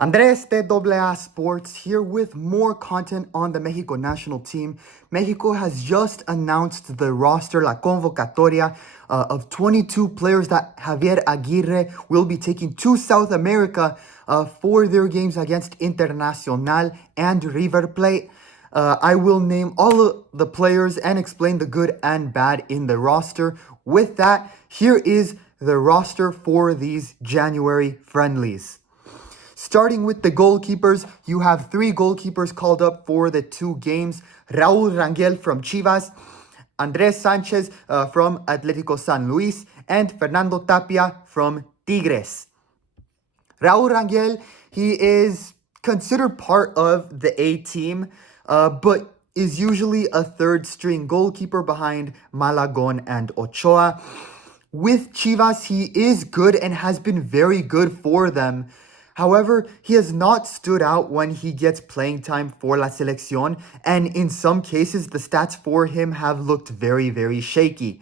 Andres de AA Sports here with more content on the Mexico National Team. Mexico has just announced the roster, la convocatoria, of 22 players that Javier Aguirre will be taking to South America for their games against Interacional and River Plate. I will name all of the players and explain the good and bad in the roster. With that, here is the roster for these January friendlies. Starting with the goalkeepers, you have three goalkeepers called up for the two games. Raúl Rangel from Chivas, Andrés Sanchez from Atlético San Luis, and Fernando Tapia from Tigres. Raúl Rangel, he is considered part of the A team, but is usually a third string goalkeeper behind Malagon and Ochoa. With Chivas, he is good and has been very good for them. However, he has not stood out when he gets playing time for La Selección, and in some cases, the stats for him have looked very, very shaky.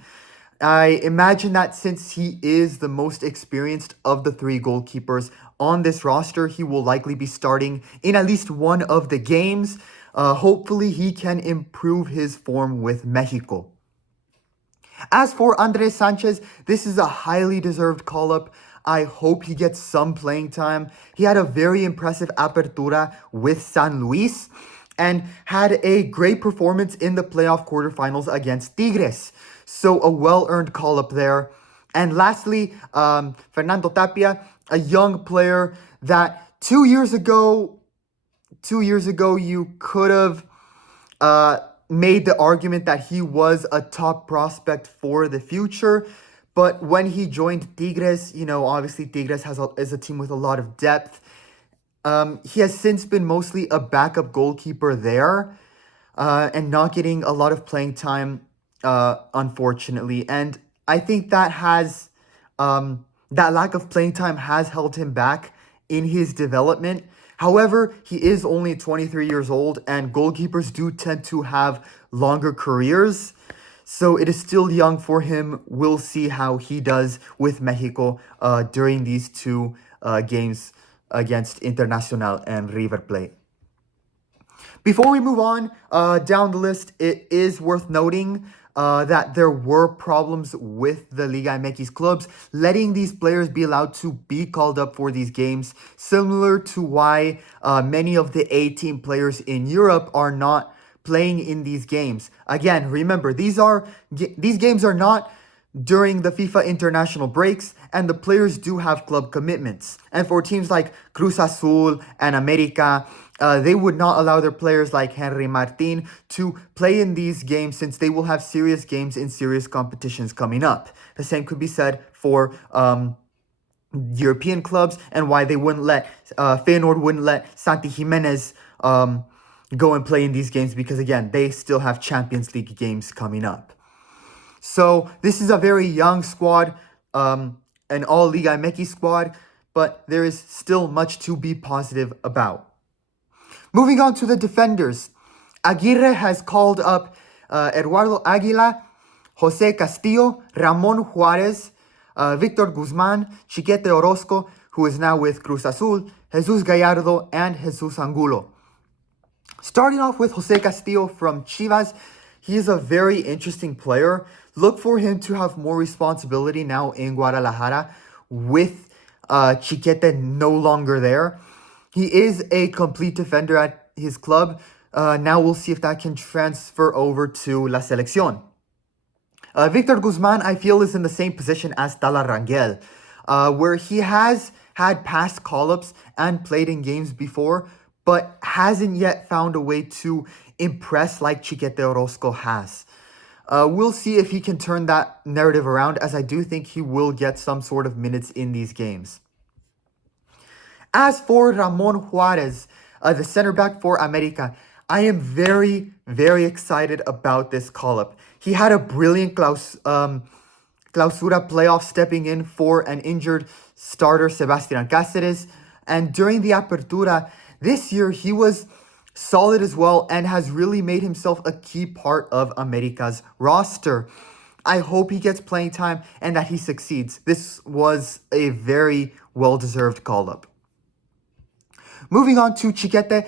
I imagine that since he is the most experienced of the three goalkeepers on this roster, he will likely be starting in at least one of the games. Hopefully, he can improve his form with Mexico. As for Andrés Sanchez, this is a highly deserved call-up. I hope he gets some playing time. He had a very impressive apertura with San Luis and had a great performance in the playoff quarterfinals against Tigres. So a well-earned call-up there. And lastly, Fernando Tapia, a young player that 2 years ago you could have made the argument that he was a top prospect for the future. But when he joined Tigres, obviously Tigres is a team with a lot of depth. He has since been mostly a backup goalkeeper there and not getting a lot of playing time, unfortunately. And I think that lack of playing time has held him back in his development. However, he is only 23 years old, and goalkeepers do tend to have longer careers. So it is still young for him. We'll see how he does with Mexico during these two games against Interacional and River Plate. Before we move on down the list, it is worth noting that there were problems with the Liga MX clubs letting these players be allowed to be called up for these games, similar to why many of the A-team players in Europe are not playing in these games. Again, remember, these games are not during the FIFA international breaks, and the players do have club commitments. And for teams like Cruz Azul and America, they would not allow their players like Henry Martin to play in these games since they will have serious games in serious competitions coming up. The same could be said for European clubs, and why they wouldn't let Feyenoord wouldn't let Santi Jimenez go and play in these games, because again, they still have Champions League games coming up. So this is a very young squad, an all Liga MX squad, but there is still much to be positive about. Moving on to the defenders, Aguirre has called up Eduardo Aguila, Jose Castillo, Ramon Juarez, Victor Guzman, Chiquete Orozco, who is now with Cruz Azul, Jesus Gallardo, and Jesus Angulo. Starting off with Jose Castillo from Chivas, he is a very interesting player. Look for him to have more responsibility now in Guadalajara with Chiquete no longer there. He is a complete defender at his club. Now we'll see if that can transfer over to La Selección. Victor Guzman, I feel, is in the same position as Tala Rangel, where he has had past call-ups and played in games before, but hasn't yet found a way to impress like Chiquete Orozco has. We'll see if he can turn that narrative around, as I do think he will get some sort of minutes in these games. As for Ramon Juarez, the center back for America, I am very, very excited about this call-up. He had a brilliant Clausura playoff, stepping in for an injured starter, Sebastián Cáceres. And during the Apertura this year, he was solid as well and has really made himself a key part of America's roster. I hope he gets playing time and that he succeeds. This was a very well-deserved call-up. Moving on to Chiquete,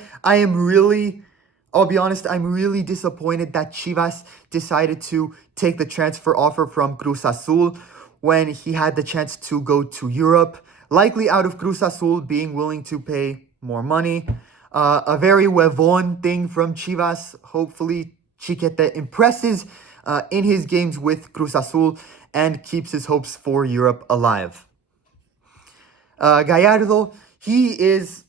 I'll be honest, I'm really disappointed that Chivas decided to take the transfer offer from Cruz Azul when he had the chance to go to Europe, likely out of Cruz Azul being willing to pay more money. A very huevon thing from Chivas. Hopefully, Chiquete impresses in his games with Cruz Azul and keeps his hopes for Europe alive. Gallardo, he is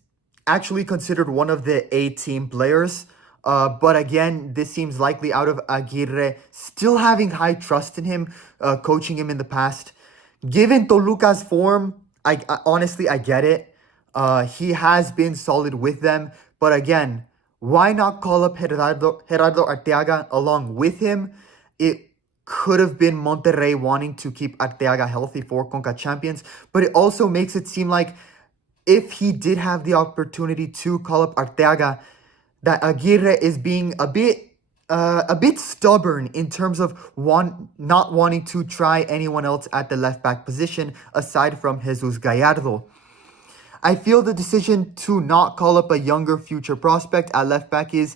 actually considered one of the A-team players. But again, this seems likely out of Aguirre still having high trust in him, coaching him in the past. Given Toluca's form, I honestly, I get it. He has been solid with them. But again, why not call up Gerardo Arteaga along with him? It could have been Monterrey wanting to keep Arteaga healthy for Conca Champions. But it also makes it seem like if he did have the opportunity to call up Arteaga, that Aguirre is being a bit stubborn in terms of not wanting to try anyone else at the left back position aside from Jesus Gallardo. I feel the decision to not call up a younger future prospect at left back is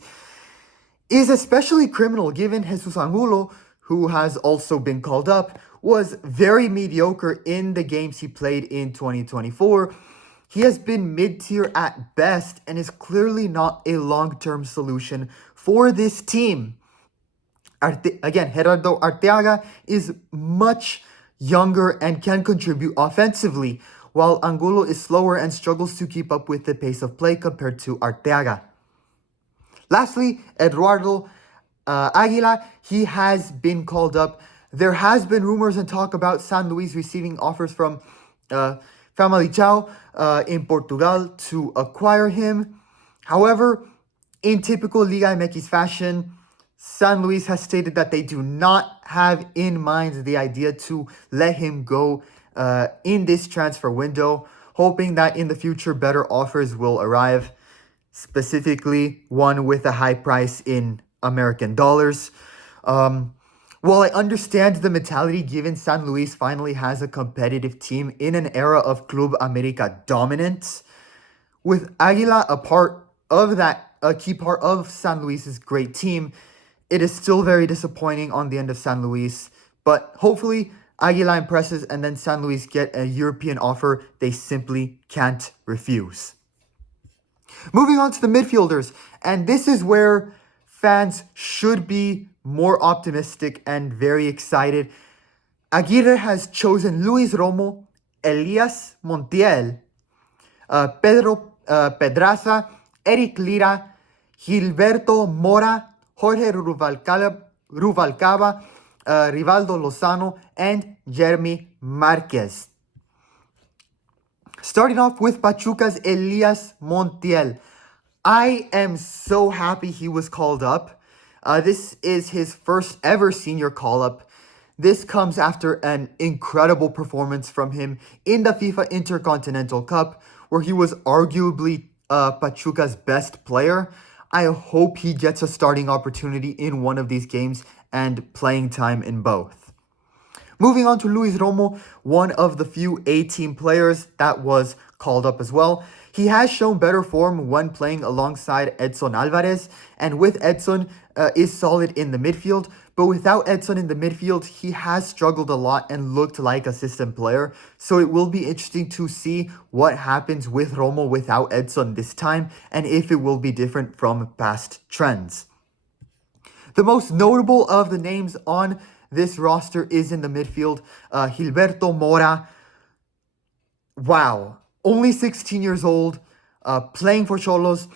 especially criminal given Jesus Angulo, who has also been called up, was very mediocre in the games he played in 2024. He has been mid-tier at best and is clearly not a long-term solution for this team. Again, Gerardo Arteaga is much younger and can contribute offensively, while Angulo is slower and struggles to keep up with the pace of play compared to Arteaga. Lastly, Eduardo Aguila, he has been called up. There has been rumors and talk about San Luis receiving offers from Famalicão in Portugal to acquire him. However, in typical Liga MX fashion, San Luis has stated that they do not have in mind the idea to let him go in this transfer window, hoping that in the future better offers will arrive, specifically one with a high price in American dollars. While I understand the mentality given San Luis finally has a competitive team in an era of Club America dominance, with Aguila a key part of San Luis's great team, it is still very disappointing on the end of San Luis. But hopefully Aguila impresses and then San Luis get a European offer they simply can't refuse. Moving on to the midfielders, and this is where fans should be more optimistic and very excited. Aguirre has chosen Luis Romo, Elias Montiel, Pedro Pedraza, Eric Lira, Gilberto Mora, Jorge Rubalcaba, Rivaldo Lozano, and Jeremy Marquez. Starting off with Pachuca's Elias Montiel. I am so happy he was called up. This is his first ever senior call-up. This comes after an incredible performance from him in the FIFA Intercontinental Cup, where he was arguably Pachuca's best player. I hope he gets a starting opportunity in one of these games and playing time in both. Moving on to Luis Romo, one of the few A-team players that was called up as well. He has shown better form when playing alongside Edson Alvarez, and with Edson is solid in the midfield, but without Edson in the midfield, he has struggled a lot and looked like a system player, so it will be interesting to see what happens with Romo without Edson this time, and if it will be different from past trends. The most notable of the names on this roster is in the midfield, Gilberto Mora. Wow. Only 16 years old, playing for Xolos.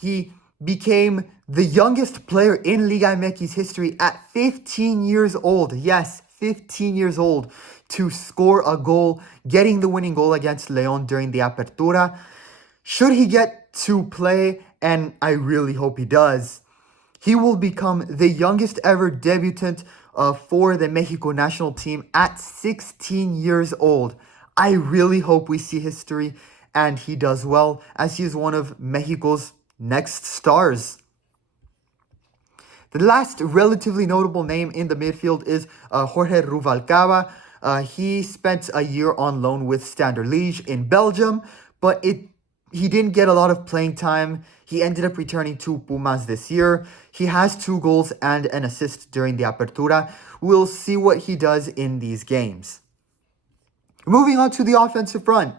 He became the youngest player in Liga MX history at 15 years old. Yes, 15 years old to score a goal, getting the winning goal against León during the Apertura. Should he get to play, and I really hope he does, he will become the youngest ever debutant for the Mexico National Team at 16 years old. I really hope we see history and he does well, as he is one of Mexico's next stars. The last relatively notable name in the midfield is Jorge Rubalcaba. He spent a year on loan with Standard Liège in Belgium, but it he didn't get a lot of playing time. He ended up returning to Pumas this year. He has 2 goals and an assist during the Apertura. We'll see what he does in these games. Moving on to the offensive front.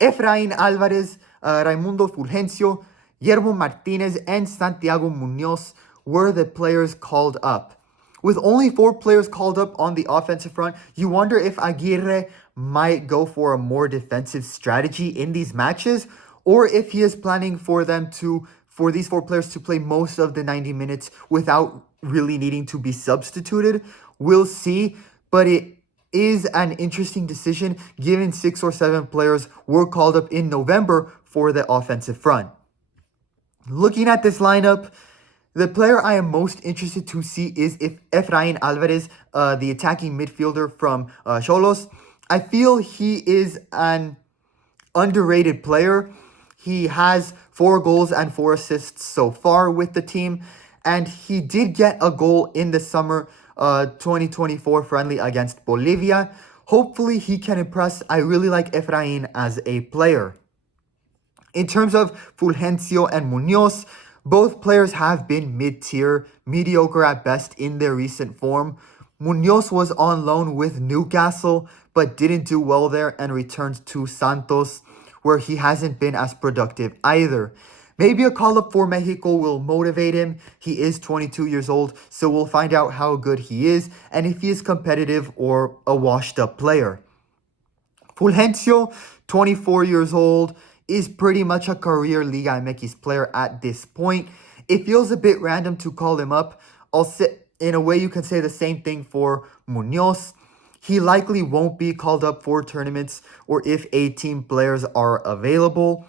Efrain Alvarez, Raimundo Fulgencio, Guillermo Martinez, and Santiago Munoz were the players called up. With only 4 players called up on the offensive front, you wonder if Aguirre might go for a more defensive strategy in these matches, or if he is planning for these 4 players to play most of the 90 minutes without really needing to be substituted. We'll see, but it is an interesting decision given 6 or 7 players were called up in November for the offensive front. Looking at this lineup, the player I am most interested to see is if Efrain Alvarez, the attacking midfielder from Xolos. I feel he is an underrated player. He has 4 goals and 4 assists so far with the team, and he did get a goal in the summer 2024 friendly against Bolivia. Hopefully he can impress. I really like Efrain as a player. In terms of Fulgencio and Munoz, both players have been mid-tier, mediocre at best in their recent form. Munoz was on loan with Newcastle, but didn't do well there and returned to Santos, where he hasn't been as productive either. Maybe a call-up for Mexico will motivate him. He is 22 years old, so we'll find out how good he is and if he is competitive or a washed-up player. Fulgencio, 24 years old, is pretty much a career Liga MX player at this point. It feels a bit random to call him up. In a way, you can say the same thing for Munoz. He likely won't be called up for tournaments or if 18 players are available.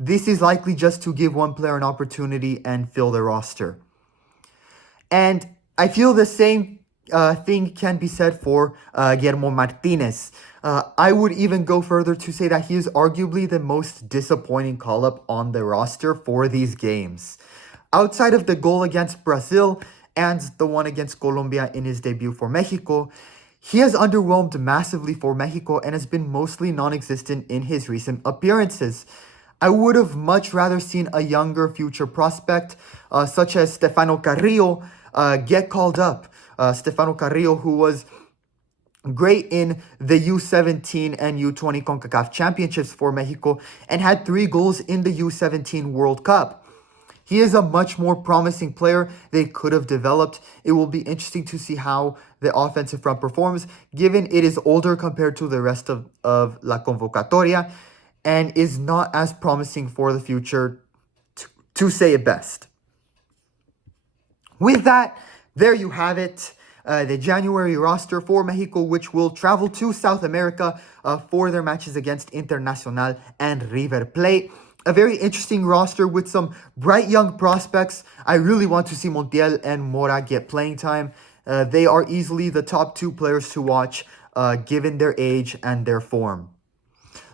This is likely just to give one player an opportunity and fill the roster. And I feel the same thing can be said for Guillermo Martinez. I would even go further to say that he is arguably the most disappointing call-up on the roster for these games. Outside of the goal against Brazil and the one against Colombia in his debut for Mexico, he has underwhelmed massively for Mexico and has been mostly non-existent in his recent appearances. I would have much rather seen a younger future prospect, such as Stefano Carrillo, get called up. Stefano Carrillo, who was great in the U17 and U20 CONCACAF championships for Mexico and had 3 goals in the U17 World Cup. He is a much more promising player they could have developed. It will be interesting to see how the offensive front performs, given it is older compared to the rest of La Convocatoria and is not as promising for the future, to say it best. With that, there you have it. The January roster for Mexico, which will travel to South America for their matches against Interacional and River Plate. A very interesting roster with some bright young prospects. I really want to see Montiel and Mora get playing time. They are easily the top 2 players to watch given their age and their form.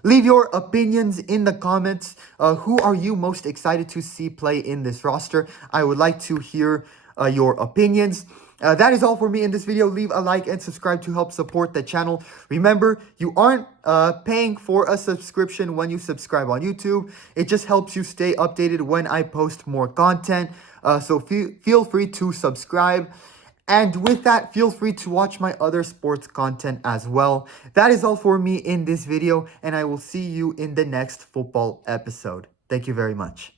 Leave your opinions in the comments. Who are you most excited to see play in this roster? I would like to hear your opinions. That is all for me in this video. Leave a like and subscribe to help support the channel. Remember, you aren't paying for a subscription when you subscribe on YouTube. It just helps you stay updated when I post more content. So feel free to subscribe. And with that, feel free to watch my other sports content as well. That is all for me in this video, and I will see you in the next football episode. Thank you very much.